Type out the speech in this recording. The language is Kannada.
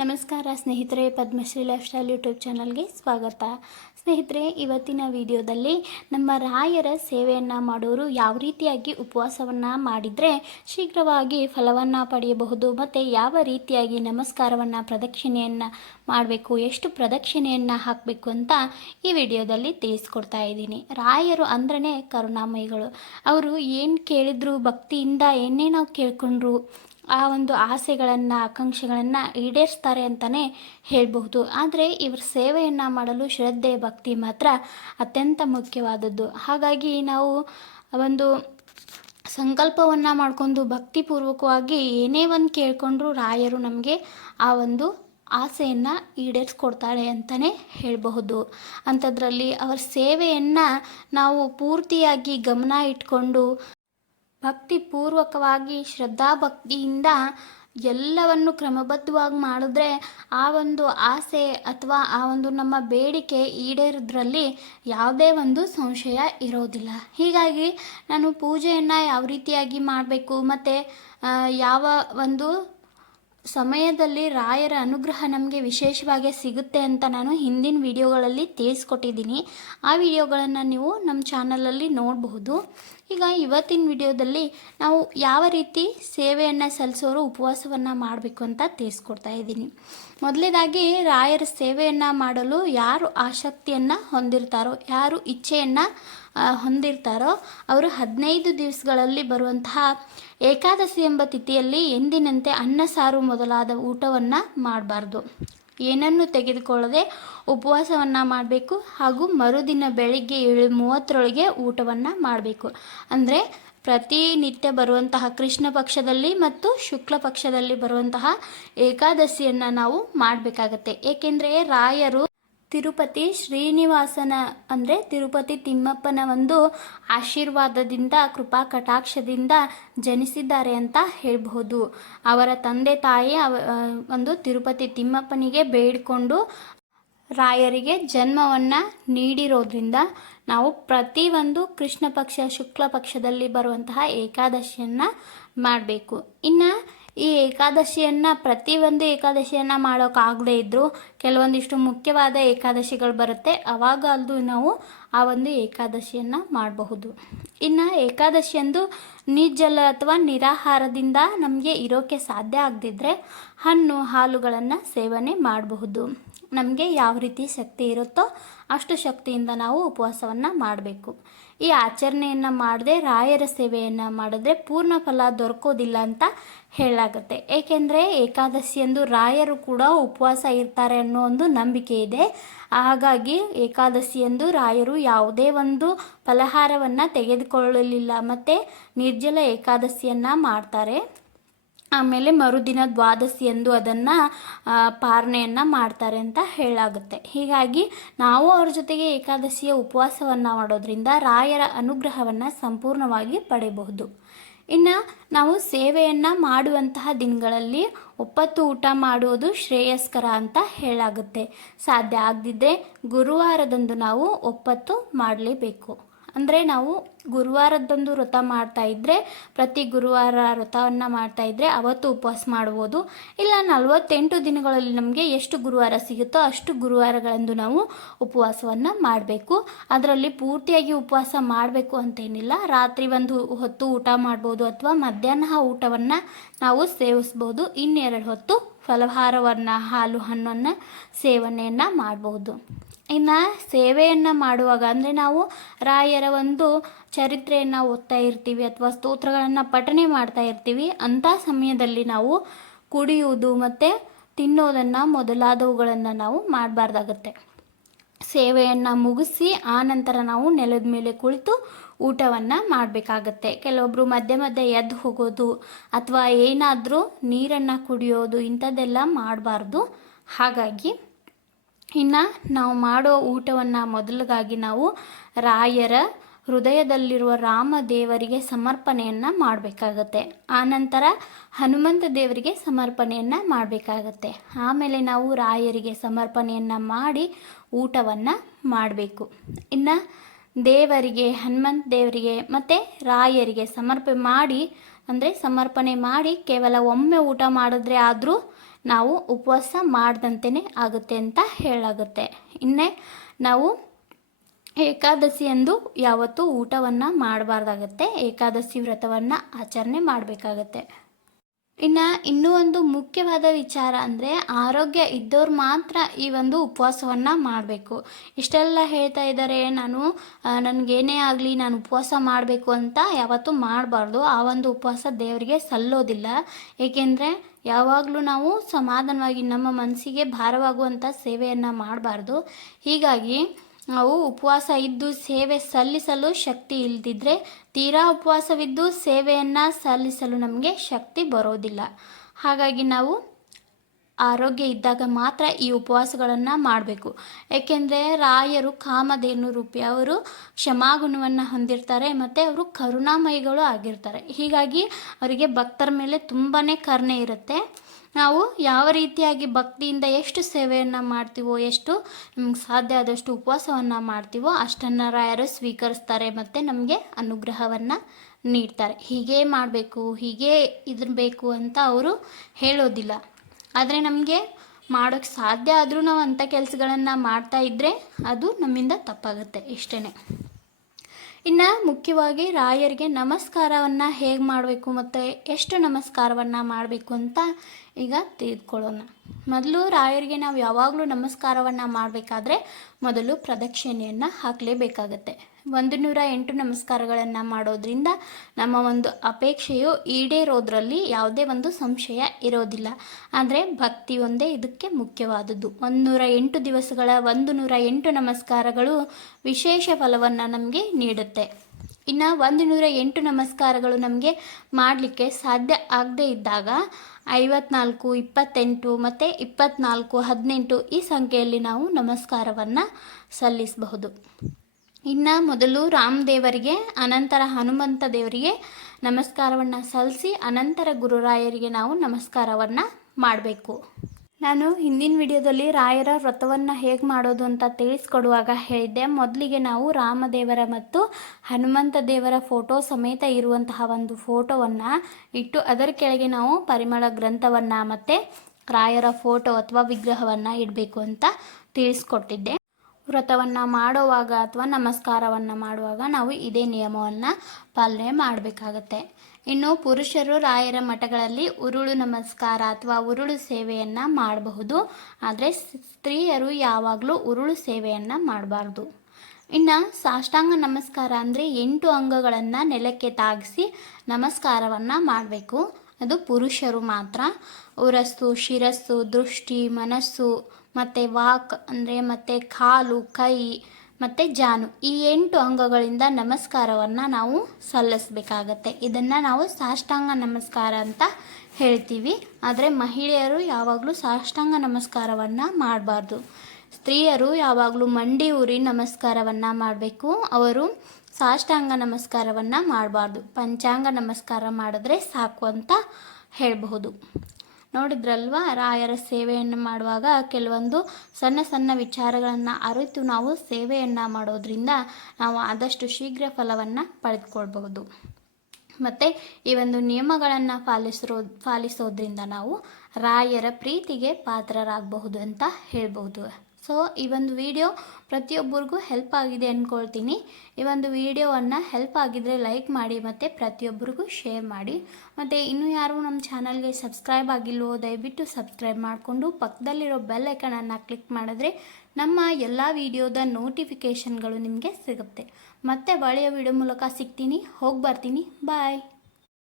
ನಮಸ್ಕಾರ ಸ್ನೇಹಿತರೆ, ಪದ್ಮಶ್ರೀ ಲೈಫ್ ಸ್ಟೈಲ್ ಯೂಟ್ಯೂಬ್ ಚಾನಲ್ಗೆ ಸ್ವಾಗತ. ಸ್ನೇಹಿತರೆ, ಇವತ್ತಿನ ವಿಡಿಯೋದಲ್ಲಿ ನಮ್ಮ ರಾಯರ ಸೇವೆಯನ್ನು ಮಾಡೋರು ಯಾವ ರೀತಿಯಾಗಿ ಉಪವಾಸವನ್ನು ಮಾಡಿದರೆ ಶೀಘ್ರವಾಗಿ ಫಲವನ್ನು ಪಡೆಯಬಹುದು, ಮತ್ತು ಯಾವ ರೀತಿಯಾಗಿ ನಮಸ್ಕಾರವನ್ನು, ಪ್ರದಕ್ಷಿಣೆಯನ್ನು ಮಾಡಬೇಕು, ಎಷ್ಟು ಪ್ರದಕ್ಷಿಣೆಯನ್ನು ಹಾಕಬೇಕು ಅಂತ ಈ ವಿಡಿಯೋದಲ್ಲಿ ತಿಳಿಸ್ಕೊಡ್ತಾ ಇದ್ದೀನಿ. ರಾಯರು ಅಂದ್ರೇ ಕರುಣಾಮಯಿಗಳು. ಅವರು ಏನು ಕೇಳಿದ್ರು, ಭಕ್ತಿಯಿಂದ ಏನೇ ನಾವು ಕೇಳ್ಕೊಂಡ್ರು ಆ ಒಂದು ಆಸೆಗಳನ್ನು, ಆಕಾಂಕ್ಷೆಗಳನ್ನು ಈಡೇರಿಸ್ತಾರೆ ಅಂತಲೇ ಹೇಳಬಹುದು. ಆದರೆ ಇವ್ರ ಸೇವೆಯನ್ನು ಮಾಡಲು ಶ್ರದ್ಧೆ, ಭಕ್ತಿ ಮಾತ್ರ ಅತ್ಯಂತ ಮುಖ್ಯವಾದದ್ದು. ಹಾಗಾಗಿ ನಾವು ಒಂದು ಸಂಕಲ್ಪವನ್ನು ಮಾಡ್ಕೊಂಡು ಭಕ್ತಿಪೂರ್ವಕವಾಗಿ ಏನೇ ಒಂದು ಕೇಳಿಕೊಂಡ್ರು ರಾಯರು ನಮಗೆ ಆ ಒಂದು ಆಸೆಯನ್ನು ಈಡೇರಿಸ್ಕೊಡ್ತಾಳೆ ಅಂತಲೇ ಹೇಳಬಹುದು. ಅಂಥದ್ರಲ್ಲಿ ಅವರ ಸೇವೆಯನ್ನು ನಾವು ಪೂರ್ತಿಯಾಗಿ ಗಮನ ಇಟ್ಕೊಂಡು ಭಕ್ತಿಪೂರ್ವಕವಾಗಿ, ಶ್ರದ್ಧಾಭಕ್ತಿಯಿಂದ ಎಲ್ಲವನ್ನು ಕ್ರಮಬದ್ಧವಾಗಿ ಮಾಡಿದ್ರೆ ಆ ಒಂದು ಆಸೆ ಅಥವಾ ಆ ಒಂದು ನಮ್ಮ ಬೇಡಿಕೆ ಈಡೇರೋದ್ರಲ್ಲಿ ಯಾವುದೇ ಒಂದು ಸಂಶಯ ಇರೋದಿಲ್ಲ. ಹೀಗಾಗಿ ನಾನು ಪೂಜೆಯನ್ನು ಯಾವ ರೀತಿಯಾಗಿ ಮಾಡಬೇಕು, ಮತ್ತು ಯಾವ ಒಂದು ಸಮಯದಲ್ಲಿ ರಾಯರ ಅನುಗ್ರಹ ನಮಗೆ ವಿಶೇಷವಾಗಿ ಸಿಗುತ್ತೆ ಅಂತ ನಾನು ಹಿಂದಿನ ವಿಡಿಯೋಗಳಲ್ಲಿ ತಿಳಿಸ್ಕೊಟ್ಟಿದ್ದೀನಿ. ಆ ವಿಡಿಯೋಗಳನ್ನು ನೀವು ನಮ್ಮ ಚಾನಲಲ್ಲಿ ನೋಡಬಹುದು. ಈಗ ಇವತ್ತಿನ ವಿಡಿಯೋದಲ್ಲಿ ನಾವು ಯಾವ ರೀತಿ ಸೇವೆಯನ್ನು ಸಲ್ಲಿಸೋರು ಉಪವಾಸವನ್ನು ಮಾಡಬೇಕು ಅಂತ ತಿಳಿಸ್ಕೊಡ್ತಾ ಇದ್ದೀನಿ. ಮೊದಲೇದಾಗಿ ರಾಯರ ಸೇವೆಯನ್ನು ಮಾಡಲು ಯಾರು ಆಸಕ್ತಿಯನ್ನು ಹೊಂದಿರ್ತಾರೋ, ಯಾರು ಇಚ್ಛೆಯನ್ನು ಹೊಂದಿರ್ತಾರೋ ಅವರು ಹದಿನೈದು ದಿವಸಗಳಲ್ಲಿ ಬರುವಂತಹ ಏಕಾದಶಿ ಎಂಬ ತಿಥಿಯಲ್ಲಿ ಎಂದಿನಂತೆ ಅನ್ನ ಸಾರು ಮೊದಲಾದ ಊಟವನ್ನು ಮಾಡಬಾರ್ದು. ಏನನ್ನು ತೆಗೆದುಕೊಳ್ಳದೆ ಉಪವಾಸವನ್ನು ಮಾಡಬೇಕು ಹಾಗೂ ಮರುದಿನ ಬೆಳಿಗ್ಗೆ ಏಳು ಮೂವತ್ತರೊಳಗೆ ಊಟವನ್ನು ಮಾಡಬೇಕು. ಅಂದರೆ ಪ್ರತಿನಿತ್ಯ ಬರುವಂತಹ ಕೃಷ್ಣ ಪಕ್ಷದಲ್ಲಿ ಮತ್ತು ಶುಕ್ಲ ಪಕ್ಷದಲ್ಲಿ ಬರುವಂತಹ ಏಕಾದಶಿಯನ್ನು ನಾವು ಮಾಡಬೇಕಾಗತ್ತೆ. ಏಕೆಂದರೆ ರಾಯರು ತಿರುಪತಿ ಶ್ರೀನಿವಾಸನ, ಅಂದರೆ ತಿರುಪತಿ ತಿಮ್ಮಪ್ಪನ ಒಂದು ಆಶೀರ್ವಾದದಿಂದ, ಕೃಪಾ ಕಟಾಕ್ಷದಿಂದ ಜನಿಸಿದ್ದಾರೆ ಅಂತ ಹೇಳಬಹುದು. ಅವರ ತಂದೆ ತಾಯಿ ಒಂದು ತಿರುಪತಿ ತಿಮ್ಮಪ್ಪನಿಗೆ ಬೇಡಿಕೊಂಡು ರಾಯರಿಗೆ ಜನ್ಮವನ್ನು ನೀಡಿರೋದ್ರಿಂದ ನಾವು ಪ್ರತಿಯೊಂದು ಕೃಷ್ಣ ಪಕ್ಷ, ಶುಕ್ಲ ಪಕ್ಷದಲ್ಲಿ ಬರುವಂತಹ ಏಕಾದಶಿಯನ್ನು ಮಾಡಬೇಕು. ಇನ್ನು ಈ ಏಕಾದಶಿಯನ್ನು ಪ್ರತಿಯೊಂದು ಏಕಾದಶಿಯನ್ನು ಮಾಡೋಕ್ಕಾಗದೇ ಇದ್ದರೂ ಕೆಲವೊಂದಿಷ್ಟು ಮುಖ್ಯವಾದ ಏಕಾದಶಿಗಳು ಬರುತ್ತೆ. ಅವಾಗ ಅಲ್ದು ನಾವು ಆ ಒಂದು ಏಕಾದಶಿಯನ್ನು ಮಾಡಬಹುದು. ಇನ್ನು ಏಕಾದಶಿಯಂದು ನಿರ್ಜಲ ಅಥವಾ ನಿರಾಹಾರದಿಂದ ನಮಗೆ ಇರೋಕ್ಕೆ ಸಾಧ್ಯ ಆಗದಿದ್ದರೆ ಹಣ್ಣು, ಹಾಲುಗಳನ್ನು ಸೇವನೆ ಮಾಡಬಹುದು. ನಮಗೆ ಯಾವ ರೀತಿ ಶಕ್ತಿ ಇರುತ್ತೋ ಅಷ್ಟು ಶಕ್ತಿಯಿಂದ ನಾವು ಉಪವಾಸವನ್ನು ಮಾಡಬೇಕು. ಈ ಆಚರಣೆಯನ್ನು ಮಾಡದೆ ರಾಯರ ಸೇವೆಯನ್ನು ಮಾಡಿದ್ರೆ ಪೂರ್ಣ ಫಲ ದೊರಕೋದಿಲ್ಲ ಅಂತ ಹೇಳಲಾಗುತ್ತೆ ಏಕೆಂದರೆ ಏಕಾದಶಿಯಂದು ರಾಯರು ಕೂಡ ಉಪವಾಸ ಇರ್ತಾರೆ ಅನ್ನೋ ಒಂದು ನಂಬಿಕೆ ಇದೆ. ಹಾಗಾಗಿ ಏಕಾದಶಿಯಂದು ರಾಯರು ಯಾವುದೇ ಒಂದು ಫಲಹಾರವನ್ನು ತೆಗೆದುಕೊಳ್ಳಲಿಲ್ಲ. ಮತ್ತು ನಿರ್ಜಲ ಏಕಾದಶಿಯನ್ನು ಮಾಡ್ತಾರೆ. ಆಮೇಲೆ ಮರುದಿನ ದ್ವಾದಶಿ ಎಂದು ಅದನ್ನು ಪಾರಣೆಯನ್ನು ಮಾಡ್ತಾರೆ ಅಂತ ಹೇಳಾಗುತ್ತೆ. ಹೀಗಾಗಿ ನಾವು ಅವ್ರ ಜೊತೆಗೆ ಏಕಾದಶಿಯ ಉಪವಾಸವನ್ನು ಮಾಡೋದ್ರಿಂದ ರಾಯರ ಅನುಗ್ರಹವನ್ನು ಸಂಪೂರ್ಣವಾಗಿ ಪಡೆಯಬಹುದು. ಇನ್ನು ನಾವು ಸೇವೆಯನ್ನು ಮಾಡುವಂತಹ ದಿನಗಳಲ್ಲಿ ಒಪ್ಪತ್ತು ಊಟ ಮಾಡುವುದು ಶ್ರೇಯಸ್ಕರ ಅಂತ ಹೇಳಾಗುತ್ತೆ. ಸಾಧ್ಯ ಆಗದಿದ್ದರೆ ಗುರುವಾರದಂದು ನಾವು ಒಪ್ಪತ್ತು ಮಾಡಲೇಬೇಕು. ಅಂದರೆ ನಾವು ಗುರುವಾರದ್ದೊಂದು ವ್ರತ ಮಾಡ್ತಾ ಇದ್ದರೆ ಪ್ರತಿ ಗುರುವಾರ ವ್ರತವನ್ನು ಮಾಡ್ತಾ ಇದ್ದರೆ ಅವತ್ತು ಉಪವಾಸ ಮಾಡ್ಬೋದು. ಇಲ್ಲ, ನಲವತ್ತೆಂಟು ದಿನಗಳಲ್ಲಿ ನಮಗೆ ಎಷ್ಟು ಗುರುವಾರ ಸಿಗುತ್ತೋ ಅಷ್ಟು ಗುರುವಾರಗಳಂದು ನಾವು ಉಪವಾಸವನ್ನು ಮಾಡಬೇಕು. ಅದರಲ್ಲಿ ಪೂರ್ತಿಯಾಗಿ ಉಪವಾಸ ಮಾಡಬೇಕು ಅಂತೇನಿಲ್ಲ. ರಾತ್ರಿ ಒಂದು ಹೊತ್ತು ಊಟ ಮಾಡ್ಬೋದು ಅಥವಾ ಮಧ್ಯಾಹ್ನ ಊಟವನ್ನು ನಾವು ಸೇವಿಸ್ಬೋದು. ಇನ್ನೆರಡು ಹೊತ್ತು ಫಲಹಾರವನ್ನು, ಹಾಲು, ಹಣ್ಣನ್ನು ಸೇವನೆಯನ್ನು ಮಾಡಬಹುದು ಇನ್ನು ಸೇವೆಯನ್ನು ಮಾಡುವಾಗ, ಅಂದರೆ ನಾವು ರಾಯರ ಒಂದು ಚರಿತ್ರೆಯನ್ನು ಓದ್ತಾ ಇರ್ತೀವಿ ಅಥವಾ ಸ್ತೋತ್ರಗಳನ್ನು ಪಠನೆ ಮಾಡ್ತಾ ಇರ್ತೀವಿ, ಅಂಥ ಸಮಯದಲ್ಲಿ ನಾವು ಕುಡಿಯುವುದು ಮತ್ತು ತಿನ್ನೋದನ್ನು ಮೊದಲಾದವುಗಳನ್ನು ನಾವು ಮಾಡಬಾರ್ದಾಗತ್ತೆ. ಸೇವೆಯನ್ನು ಮುಗಿಸಿ ಆ ನಂತರ ನಾವು ನೆಲದ ಮೇಲೆ ಕುಳಿತು ಊಟವನ್ನು ಮಾಡಬೇಕಾಗತ್ತೆ. ಕೆಲವೊಬ್ಬರು ಮಧ್ಯೆ ಮಧ್ಯೆ ಎದ್ದು ಹೋಗೋದು ಅಥವಾ ಏನಾದರೂ ನೀರನ್ನು ಕುಡಿಯೋದು ಇಂಥದ್ದೆಲ್ಲ ಮಾಡಬಾರ್ದು. ಹಾಗಾಗಿ ಇನ್ನು ನಾವು ಮಾಡೋ ಊಟವನ್ನು ಮೊದಲಿಗಾಗಿ ನಾವು ರಾಯರ ಹೃದಯದಲ್ಲಿರುವ ರಾಮ ದೇವರಿಗೆ ಸಮರ್ಪಣೆಯನ್ನು ಮಾಡಬೇಕಾಗತ್ತೆ. ಆನಂತರ ಹನುಮಂತ ದೇವರಿಗೆ ಸಮರ್ಪಣೆಯನ್ನು ಮಾಡಬೇಕಾಗತ್ತೆ. ಆಮೇಲೆ ನಾವು ರಾಯರಿಗೆ ಸಮರ್ಪಣೆಯನ್ನು ಮಾಡಿ ಊಟವನ್ನು ಮಾಡಬೇಕು. ಇನ್ನು ದೇವರಿಗೆ, ಹನುಮಂತ ದೇವರಿಗೆ ಮತ್ತು ರಾಯರಿಗೆ ಸಮರ್ಪಣೆ ಮಾಡಿ, ಅಂದರೆ ಸಮರ್ಪಣೆ ಮಾಡಿ ಕೇವಲ ಒಮ್ಮೆ ಊಟ ಮಾಡಿದ್ರೆ ಆದರೂ ನಾವು ಉಪವಾಸ ಮಾಡ್ದಂತೆಯೇ ಆಗುತ್ತೆ ಅಂತ ಹೇಳಾಗುತ್ತೆ. ಇನ್ನೇ ನಾವು ಏಕಾದಶಿಯಂದು ಯಾವತ್ತೂ ಊಟವನ್ನು ಮಾಡಬಾರ್ದಾಗತ್ತೆ. ಏಕಾದಶಿ ವ್ರತವನ್ನು ಆಚರಣೆ ಮಾಡಬೇಕಾಗತ್ತೆ. ಇನ್ನು ಇನ್ನೂ ಒಂದು ಮುಖ್ಯವಾದ ವಿಚಾರ ಅಂದರೆ ಆರೋಗ್ಯ ಇದ್ದವ್ರು ಮಾತ್ರ ಈ ಒಂದು ಉಪವಾಸವನ್ನು ಮಾಡಬೇಕು. ಇಷ್ಟೆಲ್ಲ ಹೇಳ್ತಾ ಇದ್ದಾರೆ. ನಾನು ನನಗೇನೇ ಆಗಲಿ ನಾನು ಉಪವಾಸ ಮಾಡಬೇಕು ಅಂತ ಯಾವತ್ತೂ ಮಾಡಬಾರ್ದು. ಆ ಒಂದು ಉಪವಾಸ ದೇವರಿಗೆ ಸಲ್ಲೋದಿಲ್ಲ. ಏಕೆಂದರೆ ಯಾವಾಗಲೂ ನಾವು ಸಮಾಧಾನವಾಗಿ ನಮ್ಮ ಮನಸ್ಸಿಗೆ ಭಾರವಾಗುವಂಥ ಸೇವೆಯನ್ನು ಮಾಡಬಾರ್ದು. ಹೀಗಾಗಿ ನಾವು ಉಪವಾಸ ಇದ್ದು ಸೇವೆ ಸಲ್ಲಿಸಲು ಶಕ್ತಿ ಇಲ್ಲದಿದ್ದರೆ ತೀರಾ ಉಪವಾಸವಿದ್ದು ಸೇವೆಯನ್ನು ಸಲ್ಲಿಸಲು ನಮಗೆ ಶಕ್ತಿ ಬರೋದಿಲ್ಲ. ಹಾಗಾಗಿ ನಾವು ಆರೋಗ್ಯ ಇದ್ದಾಗ ಮಾತ್ರ ಈ ಉಪವಾಸಗಳನ್ನು ಮಾಡಬೇಕು. ಏಕೆಂದರೆ ರಾಯರು ಕಾಮಧೇನು ರೂಪಿ ಅವರು ಕ್ಷಮಾಗುಣವನ್ನು ಹೊಂದಿರ್ತಾರೆ ಮತ್ತು ಅವರು ಕರುಣಾಮಯಿಗಳು ಆಗಿರ್ತಾರೆ. ಹೀಗಾಗಿ ಅವರಿಗೆ ಭಕ್ತರ ಮೇಲೆ ತುಂಬಾ ಕರುಣೆ ಇರುತ್ತೆ. ನಾವು ಯಾವ ರೀತಿಯಾಗಿ ಭಕ್ತಿಯಿಂದ ಎಷ್ಟು ಸೇವೆಯನ್ನು ಮಾಡ್ತೀವೋ, ಎಷ್ಟು ನಮ್ಗೆ ಸಾಧ್ಯ ಆದಷ್ಟು ಉಪವಾಸವನ್ನು ಮಾಡ್ತೀವೋ ಅಷ್ಟನ್ನು ರಾಯರು ಸ್ವೀಕರಿಸ್ತಾರೆ ಮತ್ತು ನಮಗೆ ಅನುಗ್ರಹವನ್ನು ನೀಡ್ತಾರೆ. ಹೀಗೇ ಮಾಡಬೇಕು, ಹೀಗೇ ಇದಿರಬೇಕು ಅಂತ ಅವರು ಹೇಳೋದಿಲ್ಲ. ಆದರೆ ನಮಗೆ ಮಾಡೋಕ್ಕೆ ಸಾಧ್ಯ ಆದರೂ ನಾವು ಅಂಥ ಕೆಲಸಗಳನ್ನು ಮಾಡ್ತಾ ಇದ್ದರೆ ಅದು ನಮ್ಮಿಂದ ತಪ್ಪಾಗುತ್ತೆ ಇಷ್ಟೇ ಇನ್ನು ಮುಖ್ಯವಾಗಿ ರಾಯರಿಗೆ ನಮಸ್ಕಾರವನ್ನು ಹೇಗೆ ಮಾಡಬೇಕು ಮತ್ತು ಎಷ್ಟು ನಮಸ್ಕಾರವನ್ನು ಮಾಡಬೇಕು ಅಂತ ಈಗ ತೆಗೆದುಕೊಳ್ಳೋಣ. ಮೊದಲು ರಾಯರಿಗೆ ನಾವು ಯಾವಾಗಲೂ ನಮಸ್ಕಾರವನ್ನು ಮಾಡಬೇಕಾದ್ರೆ ಮೊದಲು ಪ್ರದಕ್ಷಿಣೆಯನ್ನು ಹಾಕಲೇಬೇಕಾಗತ್ತೆ. ಒಂದು ನೂರ ಎಂಟು ನಮಸ್ಕಾರಗಳನ್ನು ಮಾಡೋದ್ರಿಂದ ನಮ್ಮ ಒಂದು ಅಪೇಕ್ಷೆಯು ಈಡೇರೋದ್ರಲ್ಲಿ ಯಾವುದೇ ಒಂದು ಸಂಶಯ ಇರೋದಿಲ್ಲ. ಆದರೆ ಭಕ್ತಿ ಒಂದೇ ಇದಕ್ಕೆ ಮುಖ್ಯವಾದದ್ದು. ಒಂದು ನೂರ ಎಂಟು ದಿವಸಗಳ ಒಂದು ನೂರ ಎಂಟು ನಮಸ್ಕಾರಗಳು ವಿಶೇಷ ಫಲವನ್ನು ನಮಗೆ ನೀಡುತ್ತೆ. ಇನ್ನು ಒಂದು ನೂರ ಎಂಟು ನಮಸ್ಕಾರಗಳು ನಮಗೆ ಮಾಡಲಿಕ್ಕೆ ಸಾಧ್ಯ ಆಗದೇ ಇದ್ದಾಗ ಐವತ್ನಾಲ್ಕು, ಇಪ್ಪತ್ತೆಂಟು ಮತ್ತು ಇಪ್ಪತ್ನಾಲ್ಕು, ಹದಿನೆಂಟು ಈ ಸಂಖ್ಯೆಯಲ್ಲಿ ನಾವು ನಮಸ್ಕಾರವನ್ನು ಸಲ್ಲಿಸಬಹುದು. ಇನ್ನು ಮೊದಲು ರಾಮದೇವರಿಗೆ, ಅನಂತರ ಹನುಮಂತ ದೇವರಿಗೆ ನಮಸ್ಕಾರವನ್ನು ಸಲ್ಲಿಸಿ, ಅನಂತರ ಗುರುರಾಯರಿಗೆ ನಾವು ನಮಸ್ಕಾರವನ್ನು ಮಾಡಬೇಕು. ನಾನು ಹಿಂದಿನ ವಿಡಿಯೋದಲ್ಲಿ ರಾಯರ ವ್ರತವನ್ನು ಹೇಗೆ ಮಾಡೋದು ಅಂತ ತಿಳಿಸ್ಕೊಡುವಾಗ ಹೇಳಿದ್ದೆ. ಮೊದಲಿಗೆ ನಾವು ರಾಮದೇವರ ಮತ್ತು ಹನುಮಂತ ದೇವರ ಫೋಟೋ ಸಮೇತ ಇರುವಂತಹ ಒಂದು ಫೋಟೋವನ್ನು ಇಟ್ಟು ಅದರ ಕೆಳಗೆ ನಾವು ಪರಿಮಳ ಗ್ರಂಥವನ್ನು ಮತ್ತು ರಾಯರ ಫೋಟೋ ಅಥವಾ ವಿಗ್ರಹವನ್ನು ಇಡಬೇಕು ಅಂತ ತಿಳಿಸ್ಕೊಟ್ಟಿದ್ದೆ. ವ್ರತವನ್ನು ಮಾಡುವಾಗ ಅಥವಾ ನಮಸ್ಕಾರವನ್ನು ಮಾಡುವಾಗ ನಾವು ಇದೇ ನಿಯಮವನ್ನು ಪಾಲನೆ ಮಾಡಬೇಕಾಗತ್ತೆ. ಇನ್ನು ಪುರುಷರು ರಾಯರ ಮಠಗಳಲ್ಲಿ ಉರುಳು ನಮಸ್ಕಾರ ಅಥವಾ ಉರುಳು ಸೇವೆಯನ್ನು ಮಾಡಬಹುದು. ಆದರೆ ಸ್ತ್ರೀಯರು ಯಾವಾಗಲೂ ಉರುಳು ಸೇವೆಯನ್ನು ಮಾಡಬಾರ್ದು. ಇನ್ನು ಸಾಷ್ಟಾಂಗ ನಮಸ್ಕಾರ ಅಂದರೆ ಎಂಟು ಅಂಗಗಳನ್ನು ನೆಲಕ್ಕೆ ತಾಗಿಸಿ ನಮಸ್ಕಾರವನ್ನು ಮಾಡಬೇಕು. ಅದು ಪುರುಷರು ಮಾತ್ರ. ಉರಸ್ಸು ಶಿರಸ್ಸು ದೃಷ್ಟಿ, ಮನಸ್ಸು, ಮತ್ತು ವಾಕ್ ಅಂದರೆ ಮತ್ತು ಕಾಲು, ಕೈ ಮತ್ತು ಜಾನು. ಈ ಎಂಟು ಅಂಗಗಳಿಂದ ನಮಸ್ಕಾರವನ್ನು ನಾವು ಸಲ್ಲಿಸಬೇಕಾಗತ್ತೆ. ಇದನ್ನು ನಾವು ಸಾಷ್ಟಾಂಗ ನಮಸ್ಕಾರ ಅಂತ ಹೇಳ್ತೀವಿ. ಆದರೆ ಮಹಿಳೆಯರು ಯಾವಾಗಲೂ ಸಾಷ್ಟಾಂಗ ನಮಸ್ಕಾರವನ್ನು ಮಾಡಬಾರ್ದು. ಸ್ತ್ರೀಯರು ಯಾವಾಗಲೂ ಮಂಡಿ ಉರಿ ನಮಸ್ಕಾರವನ್ನು ಮಾಡಬೇಕು. ಅವರು ಸಾಷ್ಟಾಂಗ ನಮಸ್ಕಾರವನ್ನು ಮಾಡಬಾರ್ದು. ಪಂಚಾಂಗ ನಮಸ್ಕಾರ ಮಾಡಿದ್ರೆ ಸಾಕು ಅಂತ ಹೇಳಬಹುದು. ನೋಡಿದ್ರಲ್ವ? ರಾಯರ ಸೇವೆಯನ್ನು ಮಾಡುವಾಗ ಕೆಲವೊಂದು ಸಣ್ಣ ಸಣ್ಣ ವಿಚಾರಗಳನ್ನು ಅರಿತು ನಾವು ಸೇವೆಯನ್ನು ಮಾಡೋದ್ರಿಂದ ನಾವು ಆದಷ್ಟು ಶೀಘ್ರ ಫಲವನ್ನು ಪಡೆದುಕೊಳ್ಬಹುದು. ಮತ್ತು ಈ ಒಂದು ನಿಯಮಗಳನ್ನು ಪಾಲಿಸಿರೋ, ಪಾಲಿಸೋದ್ರಿಂದ ನಾವು ರಾಯರ ಪ್ರೀತಿಗೆ ಪಾತ್ರರಾಗಬಹುದು ಅಂತ ಹೇಳ್ಬೋದು ಸೊ ಈ ಒಂದು ವಿಡಿಯೋ ಪ್ರತಿಯೊಬ್ಬರಿಗೂ ಹೆಲ್ಪ್ ಆಗಿದೆ ಅಂದ್ಕೊಳ್ತೀನಿ ಈ ಒಂದು ವಿಡಿಯೋವನ್ನು ಹೆಲ್ಪ್ ಆಗಿದ್ದರೆ ಲೈಕ್ ಮಾಡಿ ಮತ್ತು ಪ್ರತಿಯೊಬ್ಬರಿಗೂ ಶೇರ್ ಮಾಡಿ. ಮತ್ತು ಇನ್ನೂ ಯಾರು ನಮ್ಮ ಚಾನಲ್ಗೆ ಸಬ್ಸ್ಕ್ರೈಬ್ ಆಗಿಲ್ವೋ, ದಯವಿಟ್ಟು ಸಬ್ಸ್ಕ್ರೈಬ್ ಮಾಡಿಕೊಂಡು ಪಕ್ಕದಲ್ಲಿರೋ ಬೆಲ್ ಐಕನನ್ನು ಕ್ಲಿಕ್ ಮಾಡಿದ್ರೆ ನಮ್ಮ ಎಲ್ಲ ವಿಡಿಯೋದ ನೋಟಿಫಿಕೇಷನ್ಗಳು ನಿಮಗೆ ಸಿಗುತ್ತೆ. ಮತ್ತೆ ಒಳ್ಳೆಯ ವಿಡಿಯೋ ಮೂಲಕ ಸಿಗ್ತೀನಿ. ಹೋಗಿ ಬರ್ತೀನಿ. ಬಾಯ್